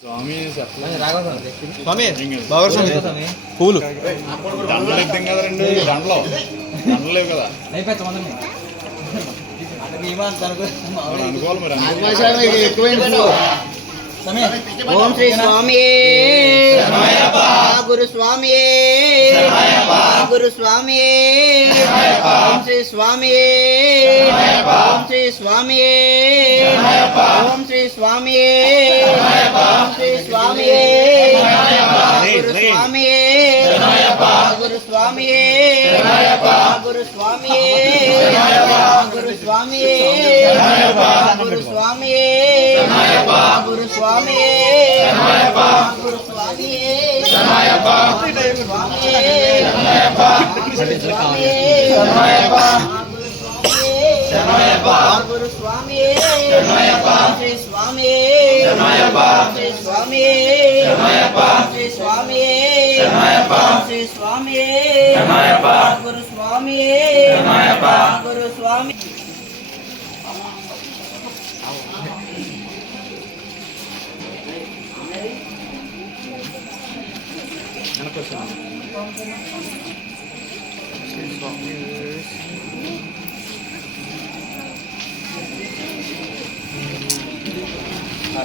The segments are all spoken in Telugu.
స్వామి స్వామి పూలు దండలు ఎత్తాం కదా. రెండు దండలు దండలు. లేవు కదా. అనుకోవాలి మరి అనుకోవాలి. ఓం శ్రీ స్వామి గురు స్వామి గురు స్వామి ఓం శ్రీ స్వామి ఓం శ్రీ స్వామి ఓం శ్రీ స్వామి ఓం శ్రీ స్వామి గురు స్వామి గురు స్వామి గురు స్వామి గురు స్వామి గురు స్వామి గురు స్వామి గురు గురు శ్రీ ಶರಣಯಪ್ಪ ಸ್ವಾಮಿ ಶರಣಯಪ್ಪ ಸ್ವಾಮಿ ಶರಣಯಪ್ಪ ಸ್ವಾಮಿ ಶರಣಯಪ್ಪ ಗುರು ಸ್ವಾಮಿ ಶರಣಯಪ್ಪ ಗುರು ಸ್ವಾಮಿ Thank you.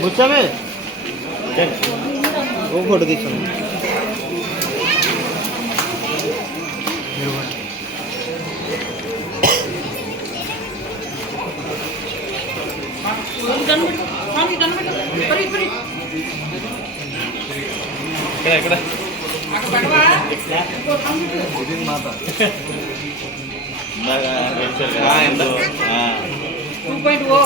বুঝছাবে ও ফটো দিচ্ছ ఇక్కడ ఇక్కడ మాత ఎంత ಟೂ ಪಾಯಿಂಟ್ ಓ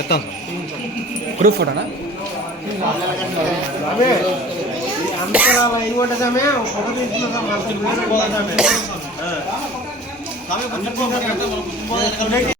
ఎత్తాం గ్రూప్ ఫోటోనా আমি